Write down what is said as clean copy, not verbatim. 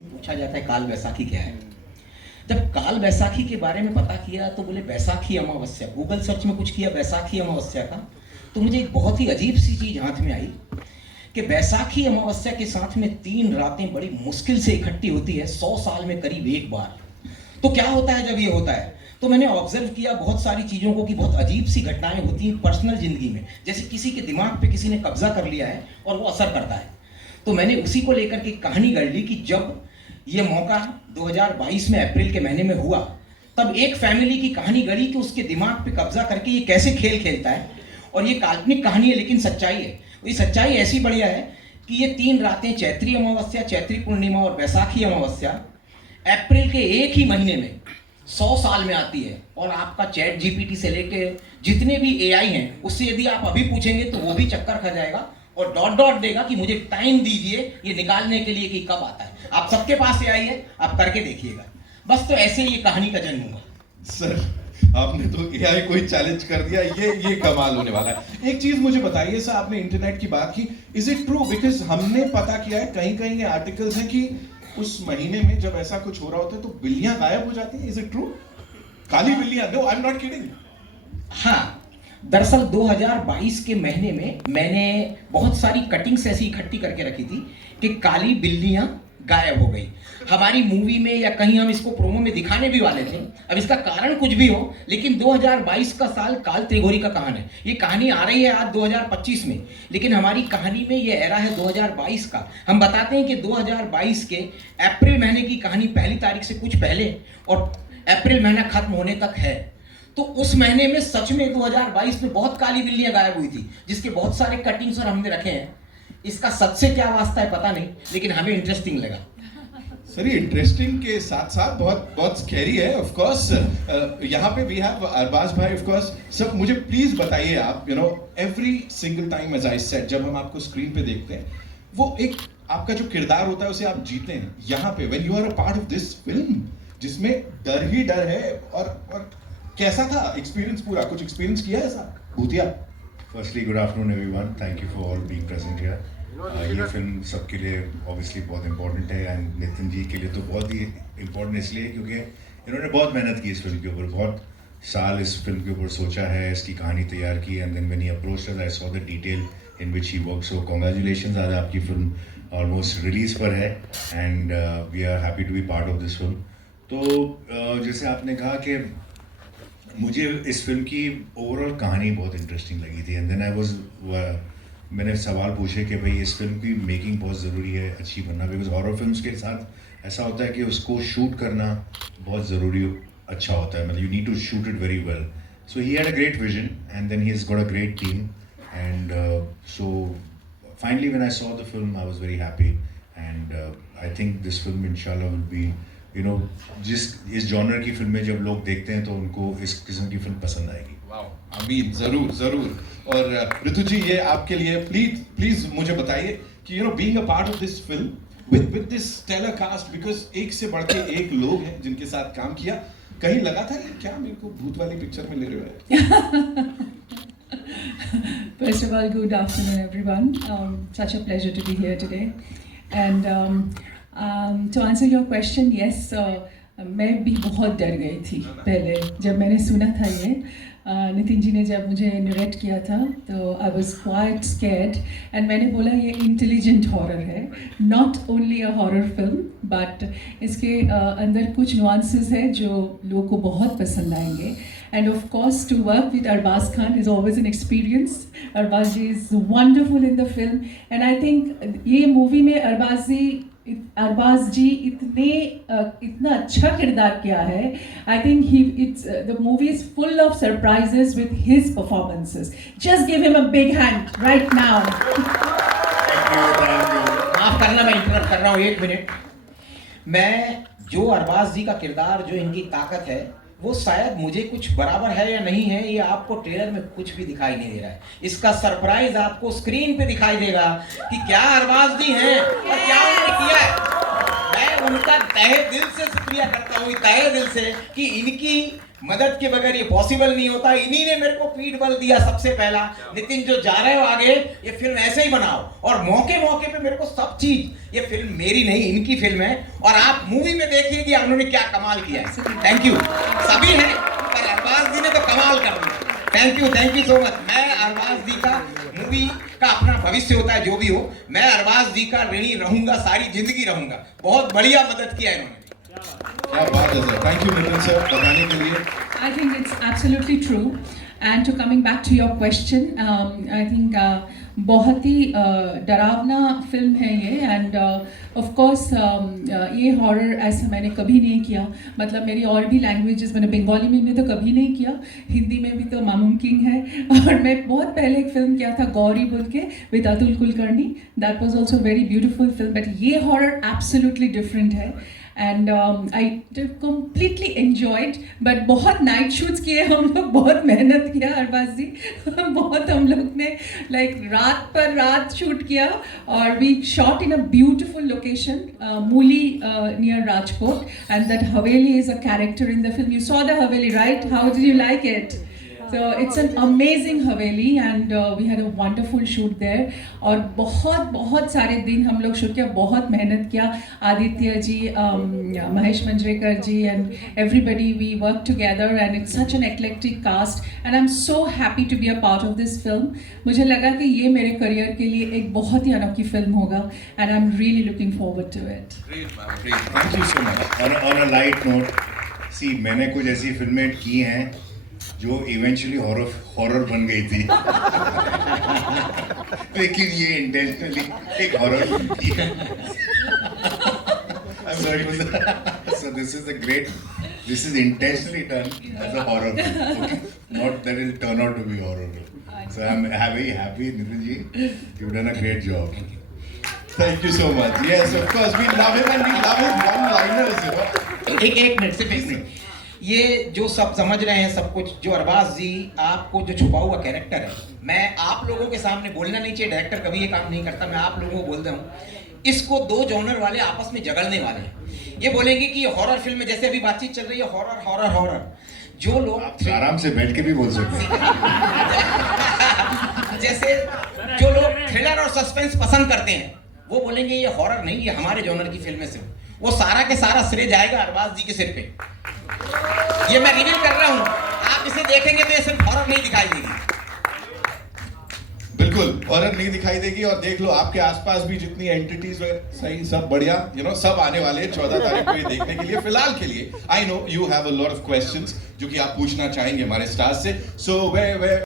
पूछा जाता है काल वैसाखी क्या है। जब काल वैसाखी के बारे में पता किया तो बोले बैसाखी अमावस्या, गूगल सर्च में कुछ किया बैसाखी अमावस्या का, तो मुझे एक बहुत ही अजीब सी चीज हाथ में आई कि बैसाखी अमावस्या के साथ में 3 रातें बड़ी मुश्किल से इकट्ठी होती है 100 साल में करीब एक बार। तो क्या होता है जब ये होता है? तो मैंने ऑब्जर्व किया बहुत सारी चीज़ों को कि बहुत अजीब सी घटनाएं होती हैं पर्सनल जिंदगी में, जैसे किसी के दिमाग पे किसी ने कब्जा कर लिया है और वो असर करता है। तो मैंने उसी को लेकर के कहानी गढ़ ली कि जब ये मौका 2022 में अप्रैल के महीने में हुआ, तब एक फैमिली की कहानी गढ़ी कि उसके दिमाग पे कब्जा करके ये कैसे खेल खेलता है। और ये काल्पनिक कहानी है लेकिन सच्चाई है। ये सच्चाई ऐसी बढ़िया है कि ये 3 रातें चैत्री अमावस्या, चैत्री पूर्णिमा और बैसाखी अमावस्या अप्रैल के एक ही महीने में 100 साल में आती है। और आपका चैट जीपीटी से लेके जितने भी एआई हैं उससे यदि आप अभी पूछेंगे तो वो भी चक्कर खा जाएगा और डॉट डॉट देगा कि मुझे टाइम दीजिए ये निकालने के लिए कि कब आता है। आप सबके पास एआई है, आप करके देखिएगा। बस तो ऐसे ये कहानी का जन्म हुआ। सर आपने तो एआई को ही चैलेंज कर दिया, ये कमाल होने वाला है। एक चीज मुझे बताइए सर, आपने इंटरनेट की बात की, इज इट ट्रू? बिकॉज हमने पता किया है कहीं कहीं ये आर्टिकल्स हैं कि उस महीने में जब ऐसा कुछ हो रहा होता है तो बिल्लियां गायब हो जाती हैं। Is it true? काली बिल्लियां? No, I am not kidding. हाँ, दरअसल 2022 के महीने में मैंने बहुत सारी कटिंग्स ऐसी इकट्ठी करके रखी थी कि काली बिल्लियां गायब हो गई। हमारी मूवी में या कहीं हम इसको प्रोमो में दिखाने भी वाले थे। अब इसका कारण कुछ भी हो, लेकिन 2022 का साल काल त्रिघोरी का कहानी है। ये कहानी आ रही है आज 2025 में, लेकिन हमारी कहानी में ये एरा है 2022 का। हम बताते हैं कि 2022 के अप्रैल महीने की कहानी पहली तारीख से कुछ पहले और अप्रैल महीना खत्म होने तक है। तो उस महीने में सच में 2022 में बहुत काली बिल्लियां गायब हुई थी, जिसके बहुत सारे कटिंग्स और हमने रखे हैं। इसका सच से क्या वास्ता है पता नहीं, लेकिन हमें इंटरेस्टिंग लगा। सर ये इंटरेस्टिंग के साथ साथ बहुत बहुत स्कैरी है ऑफ कोर्स। यहाँ पे we have Arbaaz bhai of course. Sir मुझे प्लीज बताइए आप, you know every single time as I said, जब हम आपको स्क्रीन पे देखते हैं वो एक आपका जो किरदार होता है उसे आप जीते हैं। यहाँ पे when you are a part of this film जिसमें डर ही डर है, और कैसा था एक्सपीरियंस? पूरा कुछ एक्सपीरियंस किया है ऐसा भूतिया? Firstly good afternoon everyone, thank you for all being present here. ये फिल्म सबके लिए ऑब्वियसली बहुत इंपॉर्टेंट है, एंड नितिन जी के लिए तो बहुत ही इम्पोर्टेंट इसलिए क्योंकि इन्होंने बहुत मेहनत की इस फिल्म के ऊपर, बहुत साल इस फिल्म के ऊपर सोचा है, इसकी कहानी तैयार की, and then when he approached us I saw the detail in which he work. So congratulations, आज आपकी फिल्म ऑलमोस्ट रिलीज पर है and we are happy to be part of this film. तो जैसे आपने कहा कि मुझे इस फिल्म की ओवरऑल कहानी बहुत इंटरेस्टिंग लगी थी, एंड देन आई वाज मैंने सवाल पूछे कि भाई इस फिल्म की मेकिंग बहुत ज़रूरी है, अच्छी बनना, बिकॉज हॉरर फिल्म्स के साथ ऐसा होता है कि उसको शूट करना बहुत ज़रूरी अच्छा होता है, मतलब you need to shoot it very well. So he had a great vision and then he has got a great team, and so finally when I saw the film I was very happy, and I think this film इंशाल्लाह will be, you know, इस genre की फिल्में जब लोग देखते हैं तो उनको इस किस्म की फिल्म पसंद आएगी। आमीन, जरूर जरूर। और ऋतु जी ये आपके लिए प्लीज प्लीज मुझे बताइए कि you know being a part of this film with this stellar cast, because एक से बढ़ के एक लोग हैं जिनके साथ काम किया, कहीं लगा था कि क्या मेरे को भूत वाली पिक्चर में ले रहे हो? First of all, good afternoon, everyone. Such a pleasure to be here today. And to answer your question, yes, मैं भी बहुत डर गई थी पहले जब मैंने सुना था ये। नितिन जी ने जब मुझे नरेट किया था तो I was quite scared, and मैंने बोला ये इंटेलिजेंट हॉरर है, not only a horror film but इसके अंदर कुछ नुआंसेस है जो लोगों को बहुत पसंद आएंगे। And of course, to work with Arbaz Khan is always an experience. Arbaz ji is wonderful in the film, and I think ये मूवी में अरबाज जी इतना अच्छा किरदार किया है। I think the movie is full of surprises with his performances. Just give him a big hand right now. माफ करना मैं इंटरप्ट कर रहा हूँ 1 मिनट। मैं जो अरबाज जी का किरदार, जो इनकी ताकत है, वो शायद मुझे कुछ बराबर है या नहीं है, ये आपको ट्रेलर में कुछ भी दिखाई नहीं दे रहा है। इसका सरप्राइज आपको स्क्रीन पे दिखाई देगा कि क्या अरबाज जी हैं और क्या उन्होंने किया है। मैं उनका तहे दिल से शुक्रिया करता हूँ, तहे दिल से, कि इनकी मदद के बगैर ये पॉसिबल नहीं होता। इन्हीं ने मेरे को पीठ बल दिया सबसे पहला, नितिन जो जा रहे हो आगे, ये फिल्म ऐसे ही बनाओ। और मौके मौके पे मेरे को सब चीज, ये फिल्म मेरी नहीं इनकी फिल्म है, और आप मूवी में देखिए कि उन्होंने क्या कमाल किया है। Thank you. सभी हैं पर अरबाज जी ने तो कमाल कर दिया। Thank you so much. मैं अरबाज जी का, मूवी का अपना भविष्य होता है जो भी हो, मैं अरबाज जी का ऋणी रहूंगा, सारी जिंदगी रहूंगा। बहुत बढ़िया मदद किया इन्होंने। क्या बात है sir, thank you Nitin sir बताने के लिए। I think it's absolutely true. And to coming back to your question, I think बहुत ही डरावना फिल्म है ये, एंड ऑफ कोर्स ये हॉरर ऐसा मैंने कभी नहीं किया। मतलब मेरी और भी लैंग्वेजेस, मैंने बंगाली में भी तो कभी नहीं किया, हिंदी में भी तो नामुमकिन है। और मैं बहुत पहले एक फिल्म किया था गौरी बोल के with Atul Kulkarni, that was also very beautiful film, but ये हॉरर एब्सोल्युटली डिफरेंट है। And I completely enjoyed, but बहुत नाइट शूट्स किए हम लोग, बहुत मेहनत किया अरबाज जी बहुत हम लोग ने लाइक रात पर रात शूट किया, और we shot in a beautiful location Muli near Rajkot, and that haveli is a character in the film. You saw the haveli right? How did you like it? So it's an amazing Haveli, and we had a wonderful shoot there. और बहुत सारे दिन हम लोग shoot किया, बहुत मेहनत किया। आदित्य जी, महेश मंजरेकर जी, and everybody, we worked together, and it's such an eclectic cast, and I'm so happy to be a part of this film. मुझे लगा कि ये मेरे करियर के लिए एक बहुत ही अनोखी फिल्म होगा, and I'm really looking forward to it. Great, ma'am. Great. Thank you so much. on a light note, see मैंने कुछ ऐसी फिल्में की हैं जो इवेंचुअली हॉरर बन गई थी लेकिन ये इंटेंशनली एक हॉरर थी। So this is intentionally done as a horror film, okay? Not that it'll turn out to be horror film. So I'm very happy, Nitin ji, you've done a great job. Thank you so much. Yes, of course. We love him and we love his one-liners, you know. एक minute, सिर्फ एक minute. ये जो सब समझ रहे हैं सब कुछ, जो अरबाज जी आपको जो छुपा हुआ कैरेक्टर है, मैं आप लोगों के सामने बोलना नहीं चाहिए, डायरेक्टर कभी ये काम नहीं करता, मैं आप लोगों को बोल रहा हूँ, इसको दो जॉनर वाले आपस में झगड़ने वाले हैं। ये बोलेंगे कि ये हॉरर फिल्म है, जैसे अभी बातचीत चल रही है हॉरर हॉरर हॉरर, जो लोग आराम से बैठ के भी बोल सकते हैं जैसे जो लोग थ्रिलर और सस्पेंस पसंद करते हैं वो बोलेंगे ये हॉरर नहीं, ये हमारे जॉनर की फिल्में से, वो सारा के सारा श्रेय जाएगा अरबाज जी के सिर पे। ये मैं रिवील कर रहा हूं, आप इसे देखेंगे तो ये सिर्फ हॉरर नहीं दिखाई देगी। बिल्कुल हॉरर नहीं दिखाई देगी। और देख लो आपके आसपास भी जितनी एंटिटीज सही सब बढ़िया, सब आने वाले हैं 14 तारीख को ये देखने के लिए। फिलहाल के लिए I know you have a lot of questions जो कि आप पूछना चाहेंगे हमारे स्टार्स से, सो वे